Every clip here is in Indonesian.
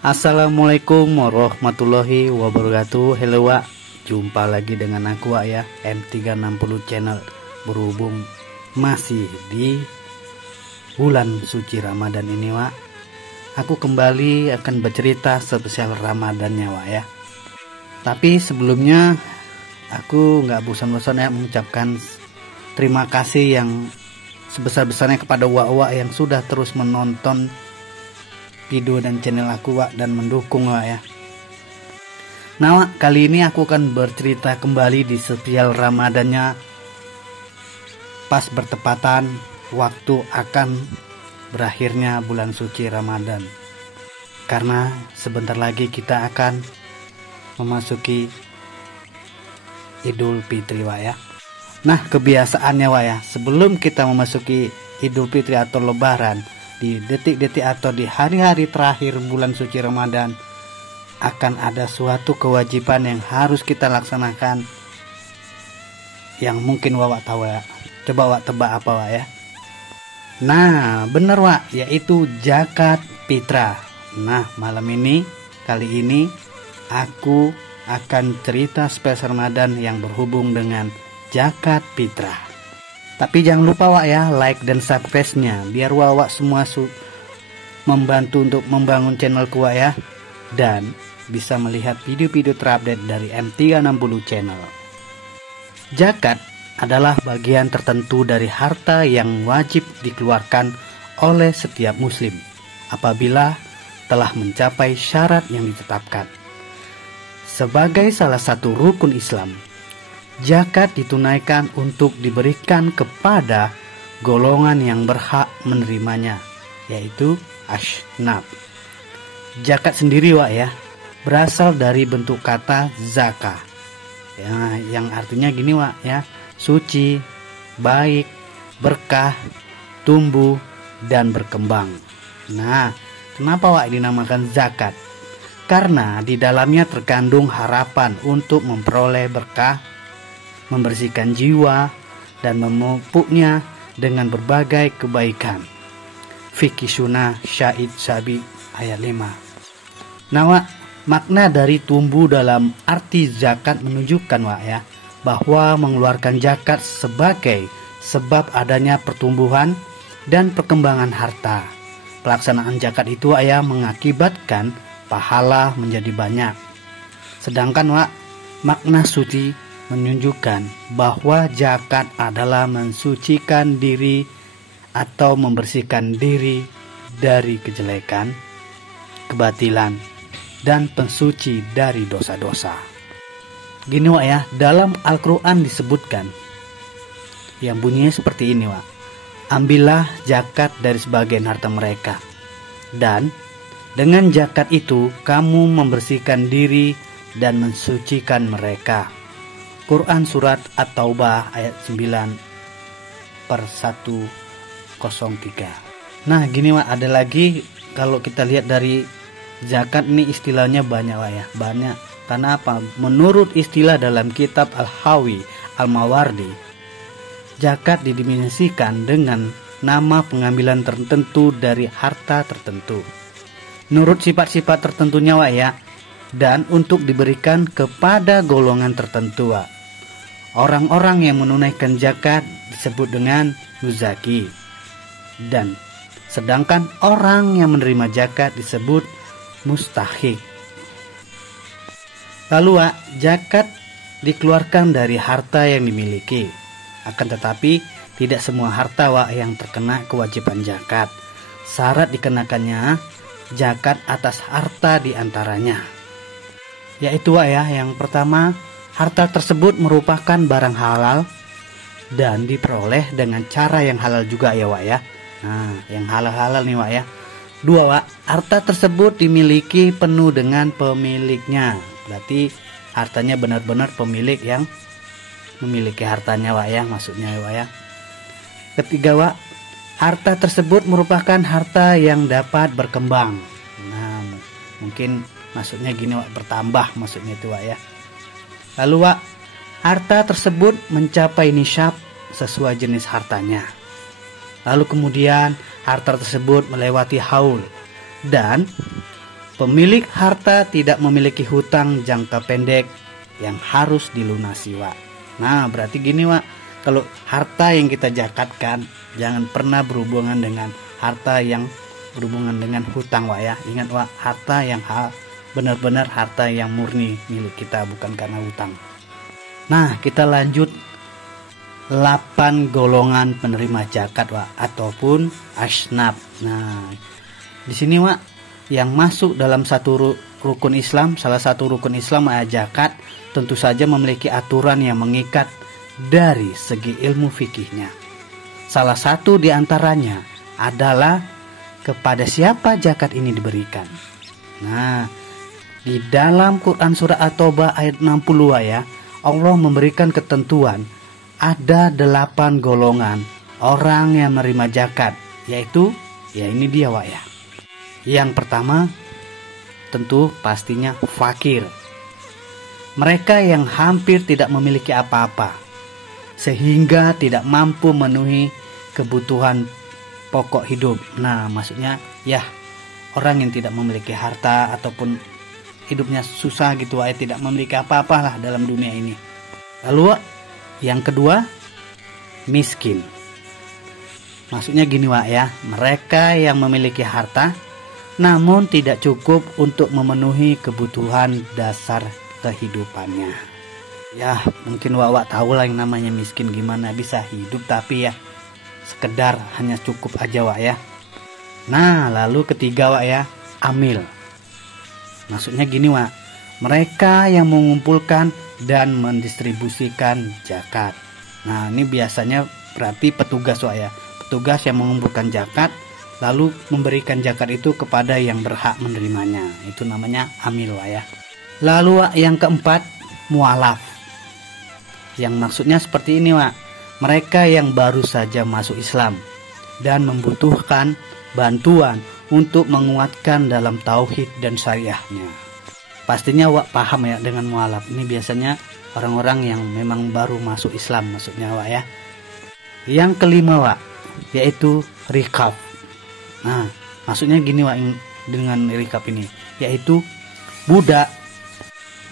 Assalamualaikum warahmatullahi wabarakatuh. Halo Wak, jumpa lagi dengan aku Wak ya, M360 channel. Berhubung masih di bulan suci Ramadan ini Wak, aku kembali akan bercerita spesial Ramadannya Wak ya. Tapi sebelumnya aku nggak bosan-bosan ya mengucapkan terima kasih yang sebesar-besarnya kepada Wak yang sudah terus menonton video dan channel aku Wak dan mendukung Wak ya. Nah Wak, kali ini aku akan bercerita kembali di spesial Ramadannya pas bertepatan waktu akan berakhirnya bulan suci Ramadan. Karena sebentar lagi kita akan memasuki Idul Fitri Wak ya. Nah kebiasaannya Wak ya, sebelum kita memasuki Idul Fitri atau Lebaran, di detik-detik atau di hari-hari terakhir bulan suci Ramadan akan ada suatu kewajiban yang harus kita laksanakan, yang mungkin Wak tahu ya. Coba Wak tebak apa Wak ya? Nah bener Wak, yaitu zakat fitrah. Nah kali ini aku akan cerita spesial Ramadan yang berhubung dengan zakat fitrah. Tapi jangan lupa Wak ya, like dan subscribe-nya biar Wak semua membantu untuk membangun channelku Wak ya, dan bisa melihat video-video terupdate dari M360 channel. Zakat adalah bagian tertentu dari harta yang wajib dikeluarkan oleh setiap muslim apabila telah mencapai syarat yang ditetapkan. Sebagai salah satu rukun Islam, zakat ditunaikan untuk diberikan kepada golongan yang berhak menerimanya, yaitu asnaf. Zakat sendiri Wak ya, berasal dari bentuk kata zakah ya, yang artinya gini Wak ya, suci, baik, berkah, tumbuh, dan berkembang. Nah kenapa Wak dinamakan zakat? Karena di dalamnya terkandung harapan untuk memperoleh berkah, membersihkan jiwa, dan memupuknya dengan berbagai kebaikan. Fikih Sunnah Syahid Sabi ayat 5. Nah Wak, makna dari tumbuh dalam arti zakat menunjukkan Wak ya, bahwa mengeluarkan zakat sebagai sebab adanya pertumbuhan dan perkembangan harta. Pelaksanaan zakat itu Wak ya, mengakibatkan pahala menjadi banyak. Sedangkan Wak, makna suci menunjukkan bahwa zakat adalah mensucikan diri atau membersihkan diri dari kejelekan, kebatilan, dan pensuci dari dosa-dosa. Gini Wak ya, dalam Al-Quran disebutkan yang bunyinya seperti ini Wak, ambillah zakat dari sebagian harta mereka, dan dengan zakat itu kamu membersihkan diri dan mensucikan mereka. Quran Surat At-Taubah ayat 9/103. Nah gini Wak, ada lagi kalau kita lihat dari zakat ini istilahnya banyak Wak ya, banyak. Karena apa? Menurut istilah dalam kitab Al-Hawi Al-Mawardi, zakat didefinisikan dengan nama pengambilan tertentu dari harta tertentu menurut sifat-sifat tertentunya Wak ya, dan untuk diberikan kepada golongan tertentu Wak. Orang-orang yang menunaikan zakat disebut dengan muzaki, dan sedangkan orang yang menerima zakat disebut mustahik. Lalu Wak, zakat dikeluarkan dari harta yang dimiliki. Akan tetapi tidak semua harta Wak yang terkena kewajiban zakat. Syarat dikenakannya zakat atas harta diantaranya, yaitu Wak ya, yang pertama, harta tersebut merupakan barang halal dan diperoleh dengan cara yang halal juga ya Wak ya. Nah yang halal-halal nih Wak ya. Dua Wak, harta tersebut dimiliki penuh dengan pemiliknya, berarti hartanya benar-benar pemilik yang memiliki hartanya Wak ya, maksudnya Wak ya. Ketiga Wak, harta tersebut merupakan harta yang dapat berkembang. Nah mungkin maksudnya gini Wak, bertambah maksudnya itu Wak ya. Lalu Wak, harta tersebut mencapai nisab sesuai jenis hartanya. Lalu kemudian harta tersebut melewati haul dan Pemilik harta tidak memiliki hutang jangka pendek yang harus dilunasi, Wak. Nah, berarti gini, Wak. Kalau harta yang kita zakatkan, jangan pernah berhubungan dengan harta yang berhubungan dengan hutang, Wak ya. Ingat, Wak, harta yang benar-benar harta yang murni milik kita, bukan karena hutang. Nah, kita lanjut 8 golongan penerima zakat, Wak, ataupun asnaf. Nah, di sini, Wak, yang masuk dalam satu rukun Islam, salah satu rukun Islam zakat, tentu saja memiliki aturan yang mengikat dari segi ilmu fikihnya. Salah satu di antaranya adalah kepada siapa zakat ini diberikan. Nah, di dalam Quran surah At-Taubah ayat 60 ya, Allah memberikan ketentuan ada 8 golongan orang yang menerima zakat, yaitu ya ini dia, Wak ya. Yang pertama tentu pastinya fakir. Mereka yang hampir tidak memiliki apa-apa sehingga tidak mampu memenuhi kebutuhan pokok hidup. Nah, maksudnya ya orang yang tidak memiliki harta ataupun hidupnya susah gitu, tidak memiliki apa-apa lah dalam dunia ini. Lalu yang kedua, miskin. Maksudnya gini, Wak ya, mereka yang memiliki harta namun tidak cukup untuk memenuhi kebutuhan dasar kehidupannya. Ya, mungkin Wak tahu lah yang namanya miskin, gimana bisa hidup tapi ya sekedar hanya cukup aja, Wak ya. Nah, lalu ketiga, Wak ya, amil. Maksudnya gini, Wak, mereka yang mengumpulkan dan mendistribusikan zakat. Nah, ini biasanya berarti petugas, Wak ya, petugas yang mengumpulkan zakat lalu memberikan zakat itu kepada yang berhak menerimanya. Itu namanya amil, Wak ya. Lalu, Wak, yang keempat, mualaf. Yang maksudnya seperti ini, Wak, mereka yang baru saja masuk Islam dan membutuhkan bantuan untuk menguatkan dalam tauhid dan syariahnya. Pastinya Wak paham ya dengan mualaf. Ini biasanya orang-orang yang memang baru masuk Islam, maksudnya, Wak ya. Yang kelima, Wak, yaitu rikab. Nah, maksudnya gini, Wak, dengan rikab ini, yaitu budak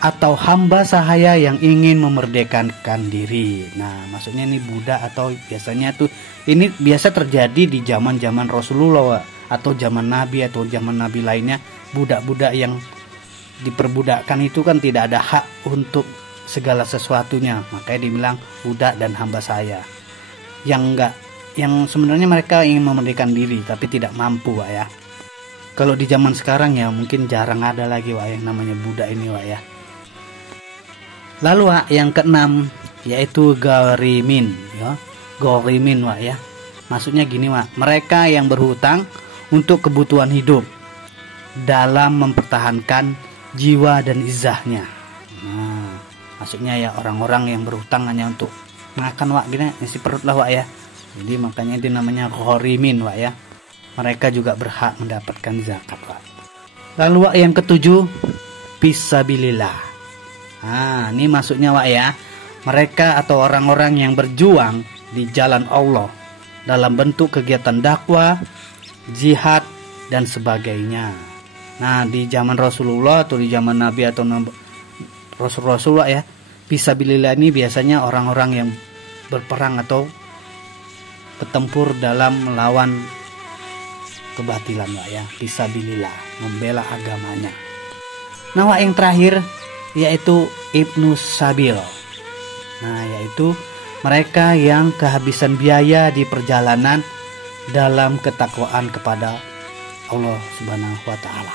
atau hamba sahaya yang ingin memerdekakan diri. Nah, maksudnya ini budak atau biasanya tuh ini biasa terjadi di zaman-zaman Rasulullah, Wak, atau zaman Nabi atau zaman Nabi lainnya. Budak-budak yang diperbudakkan itu kan tidak ada hak untuk segala sesuatunya, makanya dibilang budak dan hamba sahaya. Yang sebenarnya mereka ingin memerdekakan diri tapi tidak mampu, Wak ya. Kalau di zaman sekarang ya mungkin jarang ada lagi, Wak, yang namanya budak ini, Wak ya. Lalu, Wak, yang keenam yaitu gharimin ya. Gharimin, Wak ya. Maksudnya gini, Wak, mereka yang berhutang untuk kebutuhan hidup dalam mempertahankan jiwa dan izahnya. Nah, maksudnya ya orang-orang yang berhutang hanya untuk makan, Wak, gini, isi perut lah, Wak ya. Jadi makanya itu namanya gharimin, Wak ya. Mereka juga berhak mendapatkan zakat, Wak. Lalu, Wak, yang ketujuh, fisabilillah. Nah, ini maksudnya, Wak ya, mereka atau orang-orang yang berjuang di jalan Allah dalam bentuk kegiatan dakwah, jihad dan sebagainya. Nah, di zaman Rasulullah atau di zaman Nabi atau Rasulullah ya, fisabilillah ini biasanya orang-orang yang berperang atau bertempur dalam melawan kebatilan, Wak ya, fisabilillah, membela agamanya. Nah, Wak, yang terakhir yaitu Ibnu Sabil. Nah, yaitu mereka yang kehabisan biaya di perjalanan dalam ketakwaan kepada Allah Subhanahu wa taala.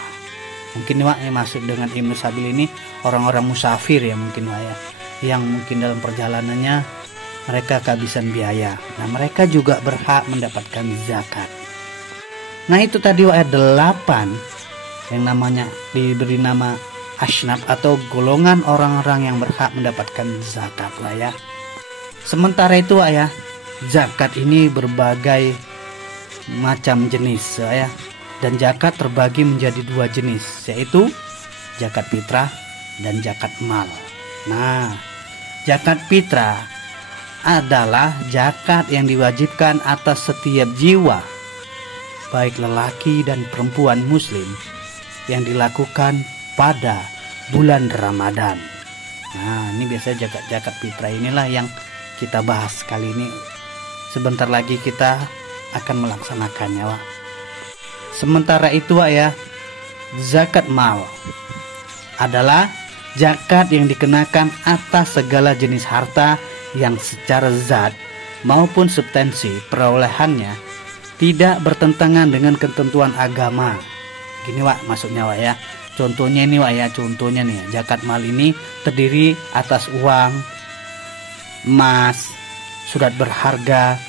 Mungkin, Wak, yang masuk dengan Ibnu Sabil ini orang-orang musafir ya mungkin, Wak ya, yang mungkin dalam perjalanannya mereka kehabisan biaya. Nah, mereka juga berhak mendapatkan zakat. Nah, itu tadi, Wak, 8 yang namanya diberi nama asnaf atau golongan orang-orang yang berhak mendapatkan zakat, Wak ya. Sementara itu, Wak ya, zakat ini berbagai macam jenis, Wak ya. Dan zakat terbagi menjadi 2 jenis, yaitu zakat fitrah dan zakat mal. Nah, zakat fitrah adalah zakat yang diwajibkan atas setiap jiwa, baik lelaki dan perempuan muslim, yang dilakukan pada bulan Ramadan. Nah, ini biasanya zakat fitrah inilah yang kita bahas kali ini. Sebentar lagi kita akan melaksanakannya, Wak. Sementara itu, Wak, ya, zakat mal adalah zakat yang dikenakan atas segala jenis harta yang secara zat maupun substansi perolehannya tidak bertentangan dengan ketentuan agama. Gini, Wak, maksudnya, Wak, ya. Contohnya ini, Wak, ya, contohnya nih, zakat mal ini terdiri atas uang, emas, surat berharga,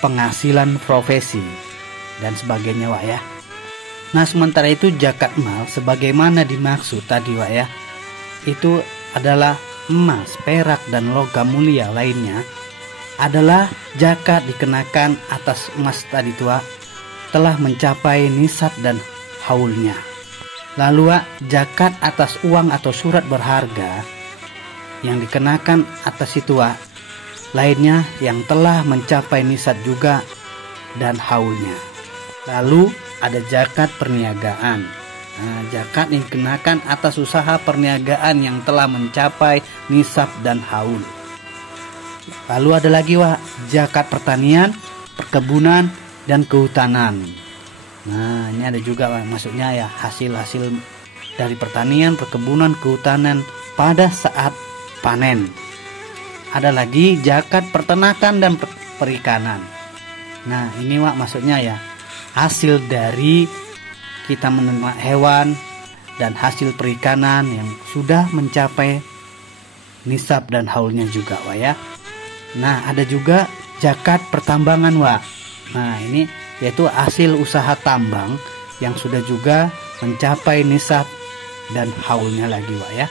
penghasilan profesi, dan sebagainya, Wak, ya. Nah, sementara itu zakat mal sebagaimana dimaksud tadi, Wak, ya, itu adalah emas, perak, dan logam mulia lainnya adalah zakat dikenakan atas emas tadi, Wak, telah mencapai nisab dan haulnya. Lalu, Wak, zakat atas uang atau surat berharga yang dikenakan atas itu, Wak, lainnya yang telah mencapai nisab juga dan haulnya. Lalu ada zakat perniagaan. Nah, zakat yang dikenakan atas usaha perniagaan yang telah mencapai nisab dan haul. Lalu ada lagi, Wak, zakat pertanian, perkebunan, dan kehutanan. Nah, ini ada juga, Wak, maksudnya ya hasil-hasil dari pertanian, perkebunan, kehutanan pada saat panen. Ada lagi zakat peternakan dan perikanan. Nah, ini, Wak, maksudnya ya hasil dari kita menerima hewan dan hasil perikanan yang sudah mencapai nisab dan haulnya juga, Wak, ya. Nah, ada juga zakat pertambangan, Wak. Nah, ini yaitu hasil usaha tambang yang sudah juga mencapai nisab dan haulnya lagi, Wak, ya.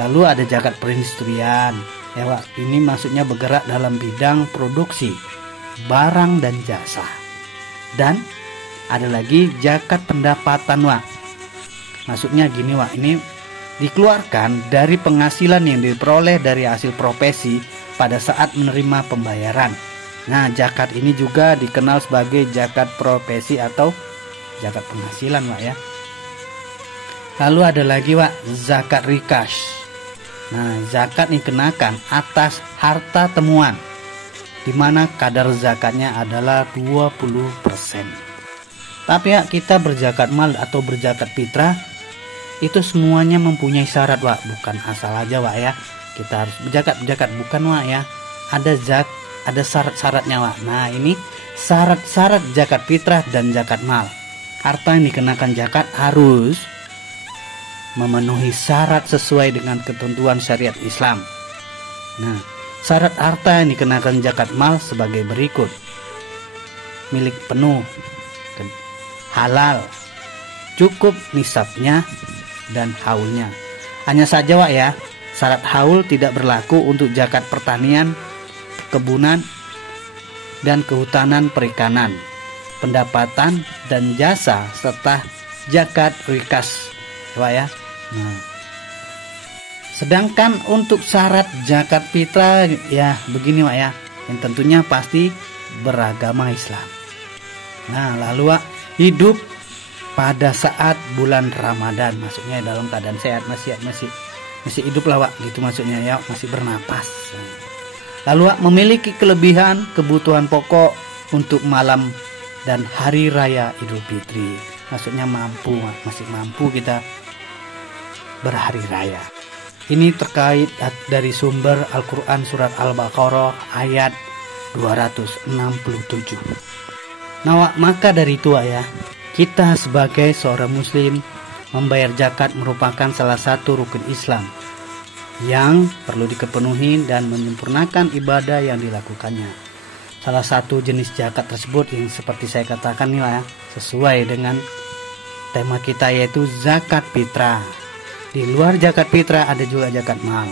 Lalu ada zakat perindustrian. Ya, Wak, ini maksudnya bergerak dalam bidang produksi barang dan jasa. Dan ada lagi zakat pendapatan, Wak. Maksudnya gini, Wak, ini dikeluarkan dari penghasilan yang diperoleh dari hasil profesi pada saat menerima pembayaran. Nah, zakat ini juga dikenal sebagai zakat profesi atau zakat penghasilan, Wak, ya. Lalu ada lagi, Wak, zakat rikas. Nah, zakat dikenakan atas harta temuan, di mana kadar zakatnya adalah 20%. Tapi, ya, kita berzakat mal atau berzakat fitrah itu semuanya mempunyai syarat, Wak, bukan asal aja, Wak, ya. Kita harus berzakat bukan, Wak, ya. Ada syarat-syaratnya, Wak. Nah, ini syarat-syarat zakat fitrah dan zakat mal. Harta yang dikenakan zakat harus memenuhi syarat sesuai dengan ketentuan syariat Islam. Nah, syarat harta yang dikenakan zakat mal sebagai berikut: milik penuh, halal, cukup nisabnya, dan haulnya. Hanya saja, Wak, ya, syarat haul tidak berlaku untuk zakat pertanian, perkebunan, dan kehutanan perikanan, pendapatan dan jasa, serta zakat rikas, Wak, ya. Nah, sedangkan untuk syarat zakat fitrah ya begini, Wak, ya, yang tentunya pasti beragama Islam. Nah, lalu, Wak, hidup pada saat bulan Ramadan, maksudnya dalam keadaan sehat, masih hidup lah, Wak, gitu maksudnya, ya, masih bernapas. Lalu, Wak, memiliki kelebihan kebutuhan pokok untuk malam dan hari raya Idul Fitri. Maksudnya mampu, Wak, masih mampu kita berhari raya. Ini terkait dari sumber Al-Quran surat Al-Baqarah ayat 267. Nah, Wak, maka dari itu, Wak, ya, kita sebagai seorang muslim membayar zakat merupakan salah satu rukun Islam yang perlu dipenuhi dan menyempurnakan ibadah yang dilakukannya. Salah satu jenis zakat tersebut yang seperti saya katakan nih, Wak, ya, sesuai dengan tema kita yaitu zakat fitrah. Di luar zakat fitrah ada juga zakat mal.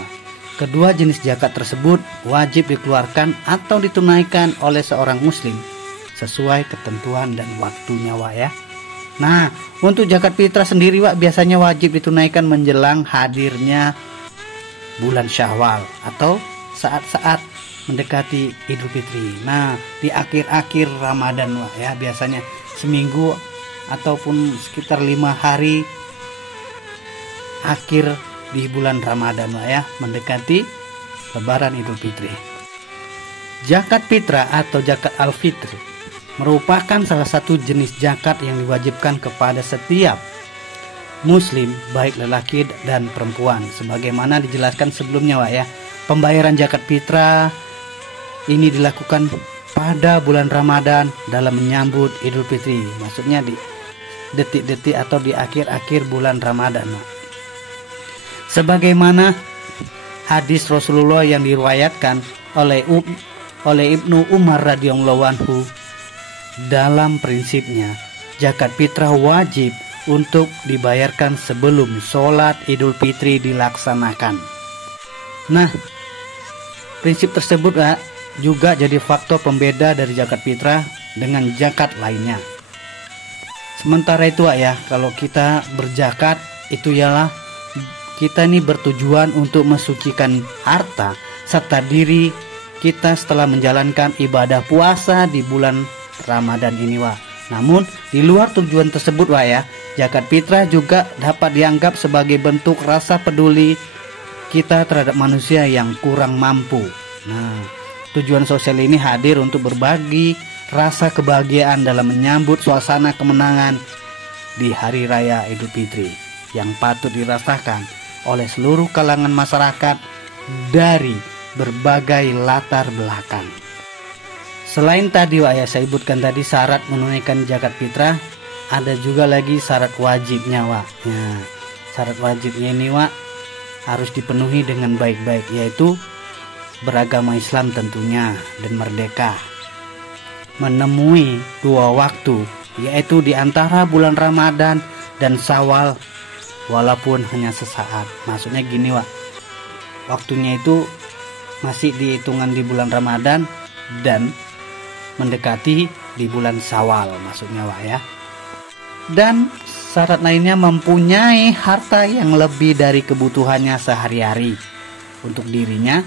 Kedua jenis zakat tersebut wajib dikeluarkan atau ditunaikan oleh seorang muslim sesuai ketentuan dan waktunya, Wak, ya. Nah, untuk zakat fitrah sendiri, Wak, biasanya wajib ditunaikan menjelang hadirnya bulan Syawal atau saat-saat mendekati Idul Fitri. Nah, di akhir-akhir Ramadan, Wak, ya, biasanya seminggu ataupun sekitar 5 hari akhir di bulan Ramadan Wak ya, mendekati Lebaran Idul Fitri. Zakat fitrah atau zakat al-fitr merupakan salah satu jenis zakat yang diwajibkan kepada setiap muslim, baik lelaki dan perempuan. Sebagaimana dijelaskan sebelumnya Wak ya, pembayaran zakat fitrah ini dilakukan pada bulan Ramadan dalam menyambut Idul Fitri. Maksudnya di detik-detik atau di akhir-akhir bulan Ramadan. Sebagaimana hadis Rasulullah yang diriwayatkan oleh Ibnu Umar radhiyallahu anhu, dalam prinsipnya zakat fitrah wajib untuk dibayarkan sebelum sholat Idul Fitri dilaksanakan. Nah, prinsip tersebut juga jadi faktor pembeda dari zakat fitrah dengan zakat lainnya. Sementara itu ya, kalau kita berzakat itu ialah kita ini bertujuan untuk mensucikan harta serta diri kita setelah menjalankan ibadah puasa di bulan Ramadan ini Wak. Namun di luar tujuan tersebut Wak ya, zakat fitrah juga dapat dianggap sebagai bentuk rasa peduli kita terhadap manusia yang kurang mampu. Nah, tujuan sosial ini hadir untuk berbagi rasa kebahagiaan dalam menyambut suasana kemenangan di Hari Raya Idul Fitri yang patut dirasakan oleh seluruh kalangan masyarakat dari berbagai latar belakang. Selain tadi Wak ya, saya sebutkan tadi syarat menunaikan zakat fitrah, ada juga lagi syarat wajibnya Wak. Nah, syarat wajibnya ini Wak harus dipenuhi dengan baik-baik, yaitu beragama Islam tentunya dan merdeka, menemui 2 waktu, yaitu di antara bulan Ramadan dan Syawal, walaupun hanya sesaat. Maksudnya gini Wak, waktunya itu masih dihitungan di bulan Ramadan dan mendekati di bulan Syawal maksudnya Wak ya. Dan syarat lainnya mempunyai harta yang lebih dari kebutuhannya sehari-hari untuk dirinya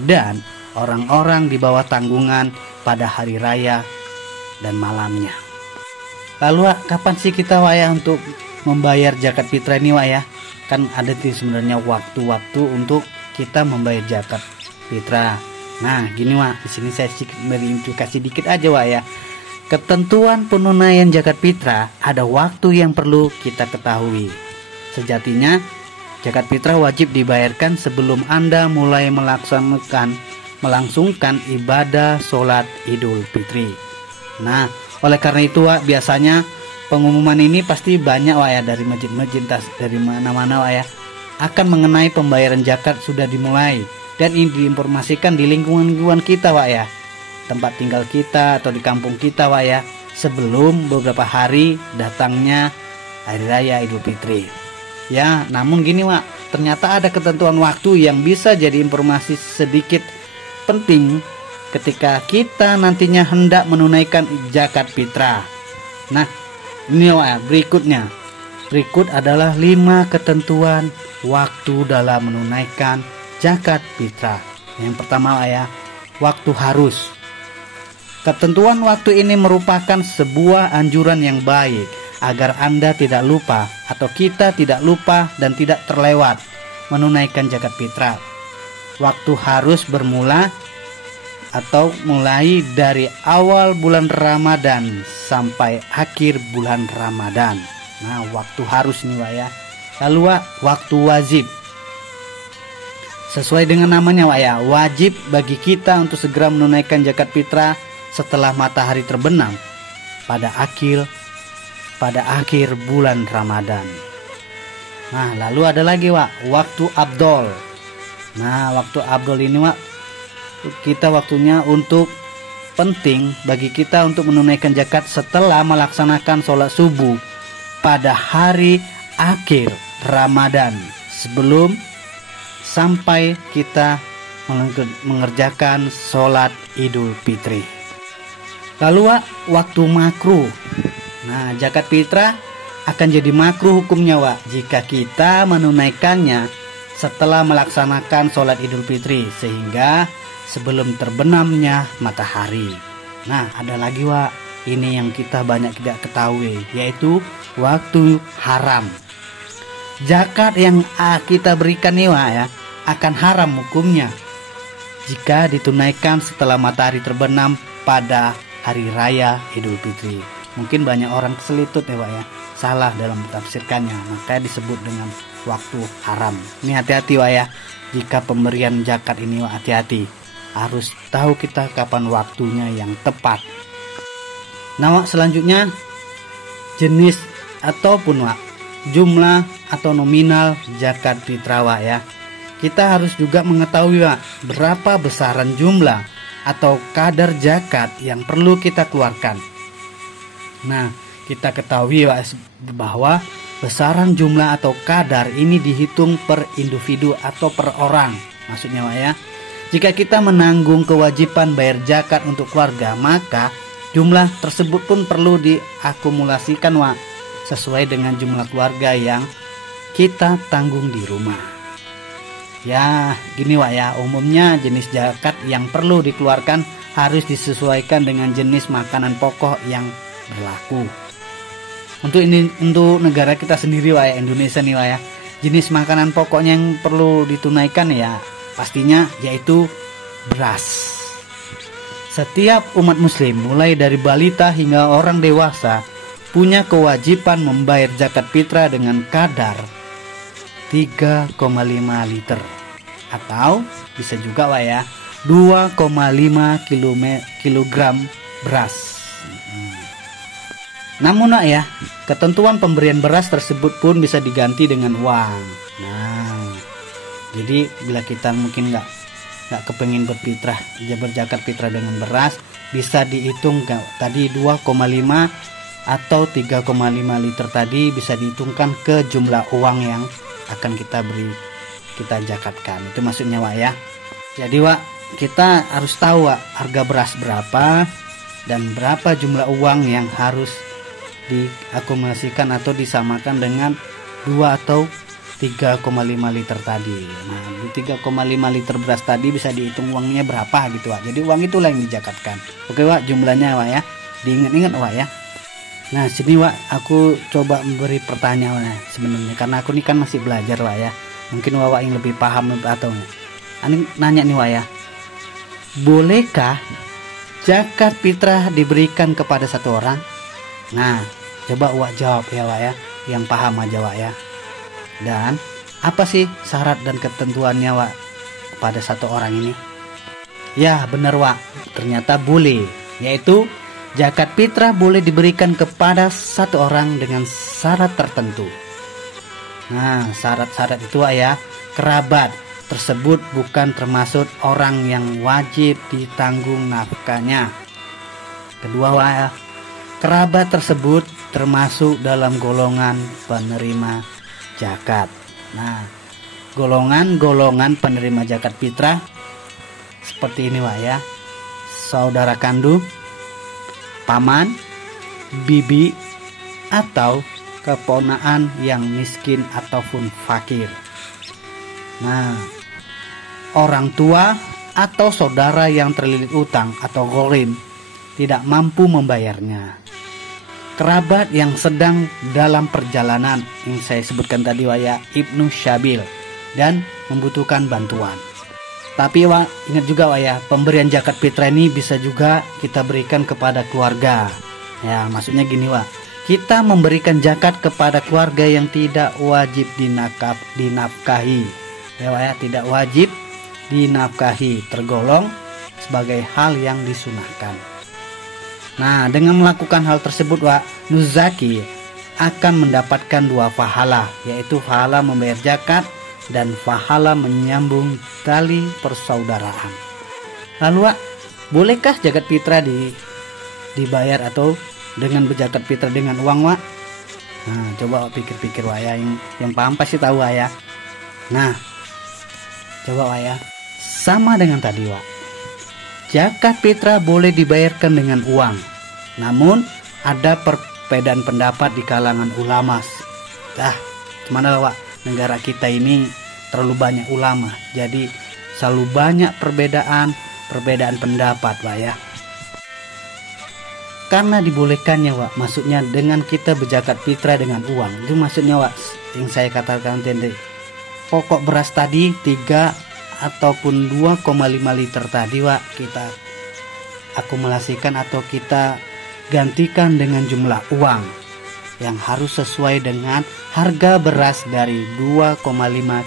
dan orang-orang di bawah tanggungan pada hari raya dan malamnya. Lalu Wak, kapan sih kita Wak ya untuk membayar zakat fitrah ini Wak ya? Kan ada sih sebenarnya waktu-waktu untuk kita membayar zakat fitrah. Nah, gini Wak, di sini saya berimplikasi dikit aja Wak ya. Ketentuan penunaian zakat fitrah ada waktu yang perlu kita ketahui. Sejatinya, zakat fitrah wajib dibayarkan sebelum Anda mulai melangsungkan ibadah sholat Idul Fitri. Nah, oleh karena itu Wak, biasanya pengumuman ini pasti banyak Wak ya, dari masjid-masjid dari mana-mana Wak ya, akan mengenai pembayaran zakat sudah dimulai. Dan ini diinformasikan di lingkungan kita Wak ya, tempat tinggal kita atau di kampung kita Wak ya, sebelum beberapa hari datangnya Hari Raya Idul Fitri. Ya, namun gini Wak, ternyata ada ketentuan waktu yang bisa jadi informasi sedikit penting ketika kita nantinya hendak menunaikan zakat fitrah. Nah, ini Wak, berikutnya. Berikut adalah 5 ketentuan waktu dalam menunaikan zakat fitrah. Yang pertama ya, waktu harus. Ketentuan waktu ini merupakan sebuah anjuran yang baik agar Anda tidak lupa atau kita tidak lupa dan tidak terlewat menunaikan zakat fitrah. Waktu harus bermula atau mulai dari awal bulan Ramadan sampai akhir bulan Ramadan. Nah, waktu harus nih Wak ya. Lalu Wak, waktu wajib. Sesuai dengan namanya Wak ya, wajib bagi kita untuk segera menunaikan zakat fitrah setelah matahari terbenam pada akhir bulan Ramadan. Nah, lalu ada lagi Wak, waktu abdol. Nah, waktu abdol ini Wak, kita waktunya untuk penting bagi kita untuk menunaikan zakat setelah melaksanakan sholat subuh pada hari akhir Ramadan sebelum sampai kita mengerjakan sholat Idul Fitri. Lalu Wak, waktu makruh. Nah, zakat fitrah akan jadi makruh hukumnya Wak jika kita menunaikannya setelah melaksanakan sholat Idul Fitri sehingga sebelum terbenamnya matahari. Nah, ada lagi Wak, ini yang kita banyak tidak ketahui, yaitu waktu haram. Zakat yang kita berikan nih Wak ya, akan haram hukumnya jika ditunaikan setelah matahari terbenam pada hari raya Idul Fitri. Mungkin banyak orang keselitut ya Wak ya, salah dalam tafsirkannya, makanya disebut dengan waktu haram. Ini hati-hati Wak ya, jika pemberian zakat ini Wak, hati-hati, harus tahu kita kapan waktunya yang tepat. Nah Wak, selanjutnya jenis ataupun Wak, jumlah atau nominal zakat fitrah Wak ya. Kita harus juga mengetahui Wak, berapa besaran jumlah atau kadar zakat yang perlu kita keluarkan. Nah, kita ketahui Wak, bahwa besaran jumlah atau kadar ini dihitung per individu atau per orang. Maksudnya Wak ya, jika kita menanggung kewajiban bayar zakat untuk keluarga, maka jumlah tersebut pun perlu diakumulasikan Wak, sesuai dengan jumlah keluarga yang kita tanggung di rumah. Ya gini Wak ya, umumnya jenis zakat yang perlu dikeluarkan harus disesuaikan dengan jenis makanan pokok yang berlaku. Untuk negara kita sendiri Wak ya, Indonesia nih Wak ya, jenis makanan pokoknya yang perlu ditunaikan ya pastinya yaitu beras. Setiap umat muslim mulai dari balita hingga orang dewasa punya kewajiban membayar zakat fitrah dengan kadar 3,5 liter atau bisa juga Wak ya 2,5 kilogram beras. Namun Wak ya, ketentuan pemberian beras tersebut pun bisa diganti dengan uang. Nah, jadi bila kita mungkin nggak kepengin berzakat fitrah dengan beras, bisa dihitung tadi 2,5 atau 3,5 liter tadi bisa dihitungkan ke jumlah uang yang akan kita zakatkan. Itu maksudnya Wak ya. Jadi Wak, kita harus tahu Wak, harga beras berapa dan berapa jumlah uang yang harus diakumulasikan atau disamakan dengan 2 atau 3,5 liter tadi. Nah, di 3,5 liter beras tadi bisa dihitung uangnya berapa gitu Wak. Jadi uang itulah yang dizakatkan. Oke Wak, jumlahnya Wak ya. Diingat-ingat Wak ya. Nah sini Wak, aku coba memberi pertanyaan sebenarnya, karena aku ini kan masih belajar Wak ya. Mungkin Wak yang lebih paham atau nanya nih Wak ya, bolehkah zakat fitrah diberikan kepada satu orang? Nah coba Wak jawab ya Wak ya, yang paham aja Wak ya. Dan apa sih syarat dan ketentuannya Wak pada satu orang ini? Ya benar Wak, ternyata boleh, yaitu zakat fitrah boleh diberikan kepada satu orang dengan syarat tertentu. Nah, syarat-syarat itu ya, kerabat tersebut bukan termasuk orang yang wajib ditanggung nafkahnya. Kedua ya, kerabat tersebut termasuk dalam golongan penerima zakat. Nah, golongan-golongan penerima zakat fitrah seperti ini ya, saudara kandung, paman, bibi, atau keponaan yang miskin ataupun fakir. Nah, orang tua atau saudara yang terlilit utang atau gharim tidak mampu membayarnya. Kerabat yang sedang dalam perjalanan yang saya sebutkan tadi ya, Ibnu Syabil, dan membutuhkan bantuan. Tapi Wak, ingat juga Wak ya, pemberian zakat fitrah ini bisa juga kita berikan kepada keluarga. Ya, maksudnya gini Wak, kita memberikan zakat kepada keluarga yang tidak wajib dinafkahi. Ya Wak ya, tidak wajib dinafkahi, tergolong sebagai hal yang disunahkan. Nah, dengan melakukan hal tersebut Wak, nuzaki akan mendapatkan 2 pahala, yaitu pahala membayar zakat dan pahala menyambung tali persaudaraan. Lalu Wak, bolehkah zakat fitrah dibayar atau dengan berzakat fitrah dengan uang Wak? Nah, coba Wak pikir-pikir Wak ya, yang paham pasti tahu Wak ya. Nah, coba Wak ya, sama dengan tadi Wak, zakat fitrah boleh dibayarkan dengan uang, namun ada perbedaan pendapat di kalangan ulama. Gimana Wak, negara kita ini terlalu banyak ulama, jadi selalu banyak perbedaan pendapat Wak ya. karena dibolehkannya Wak, maksudnya dengan kita berzakat fitrah dengan uang. Itu maksudnya Wak, yang saya katakan tadi, pokok beras tadi 3 ataupun 2,5 liter tadi Wak, kita akumulasikan atau kita gantikan dengan jumlah uang yang harus sesuai dengan harga beras dari 2,5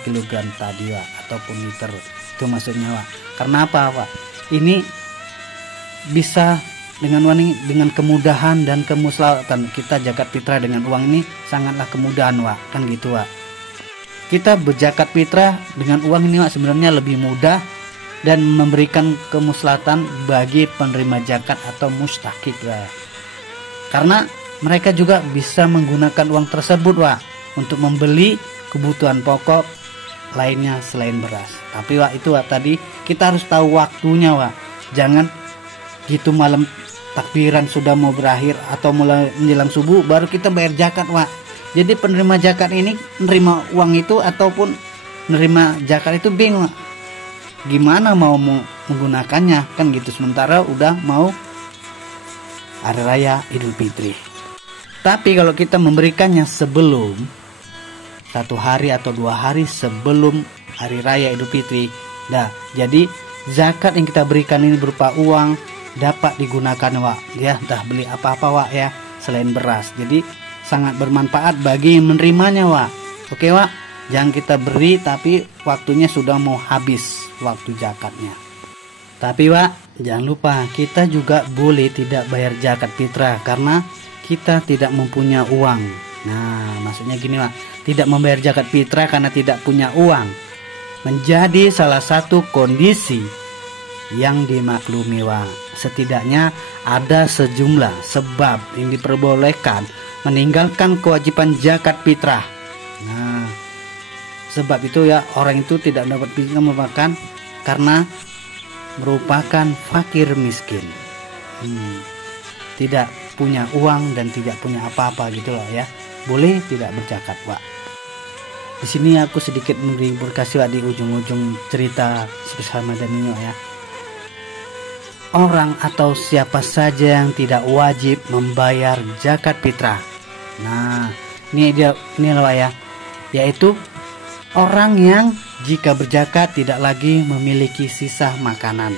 kg tadi Wak, ataupun liter. Itu maksudnya Wak. Karena apa Wak? Ini bisa dengan uang ini, dengan kemudahan dan kemuslahatan kita zakat fitrah dengan uang ini sangatlah kemudahan Wak, kan gitu Wak. Kita berzakat fitrah dengan uang ini Wak, sebenarnya lebih mudah dan memberikan kemuslahatan bagi penerima zakat atau mustahik Wak. Karena mereka juga bisa menggunakan uang tersebut Wak untuk membeli kebutuhan pokok lainnya selain beras. Tapi Wak, itu Wak, tadi kita harus tahu waktunya Wak. Jangan gitu malam takbiran sudah mau berakhir atau mulai menjelang subuh baru kita bayar zakat Wak. Jadi penerima zakat ini menerima uang itu ataupun menerima zakat itu bingung Wak, gimana mau menggunakannya, kan gitu. Sementara udah mau hari raya Idul Fitri. Tapi kalau kita memberikannya sebelum 1 hari atau 2 hari sebelum hari raya Idul Fitri, jadi zakat yang kita berikan ini berupa uang dapat digunakan Wak, ya entah beli apa-apa Wak ya selain beras. Jadi sangat bermanfaat bagi yang menerimanya Wak. Oke Wak, jangan kita beri tapi waktunya sudah mau habis waktu zakatnya. Tapi Wak, jangan lupa kita juga boleh tidak bayar zakat fitrah karena kita tidak mempunyai uang. Nah, maksudnya gini Wak, tidak membayar zakat fitrah karena tidak punya uang menjadi salah satu kondisi yang dimaklumi Wak. Setidaknya ada sejumlah sebab yang diperbolehkan meninggalkan kewajiban zakat fitrah. Nah, sebab itu ya orang itu tidak dapat merupakan karena merupakan fakir miskin, tidak punya uang dan tidak punya apa-apa gitu loh ya, boleh tidak berzakat Wak. Di sini aku sedikit memberi kasih Wak di ujung-ujung cerita spesial Ramadan ini ya. Orang atau siapa saja yang tidak wajib membayar zakat fitrah. Nah, ini loh ya, yaitu orang yang jika berzakat tidak lagi memiliki sisa makanan.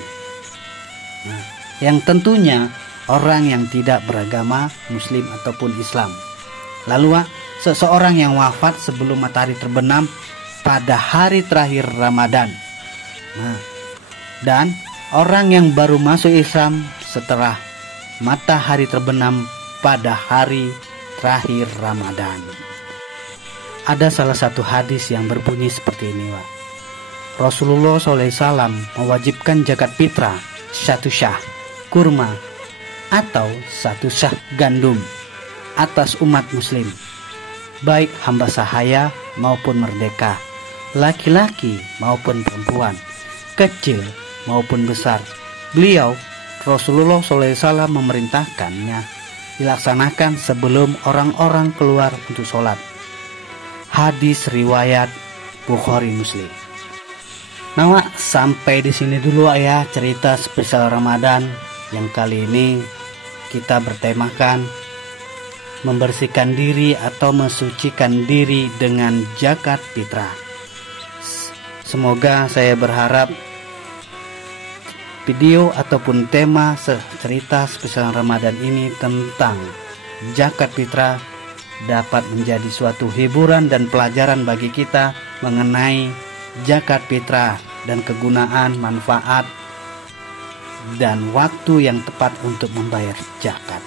Nah, yang tentunya orang yang tidak beragama Muslim ataupun Islam. Lalu seseorang yang wafat sebelum matahari terbenam pada hari terakhir Ramadan. Nah, dan orang yang baru masuk Islam setelah matahari terbenam pada hari terakhir Ramadan. Ada salah satu hadis yang berbunyi seperti ini Wak. Rasulullah SAW mewajibkan zakat fitrah 1 syah kurma atau 1 syah gandum atas umat muslim, baik hamba sahaya maupun merdeka, laki-laki maupun perempuan, kecil maupun besar. Beliau Rasulullah SAW memerintahkannya dilaksanakan sebelum orang-orang keluar untuk sholat. Hadis riwayat Bukhari Muslim. Nah Wak, sampai di sini dulu Wak ya cerita spesial Ramadan yang kali ini kita bertemakan membersihkan diri atau mensucikan diri dengan zakat fitrah. Semoga saya berharap video ataupun tema cerita spesial Ramadan ini tentang zakat fitrah dapat menjadi suatu hiburan dan pelajaran bagi kita mengenai zakat fitrah dan kegunaan, manfaat, dan waktu yang tepat untuk membayar zakat.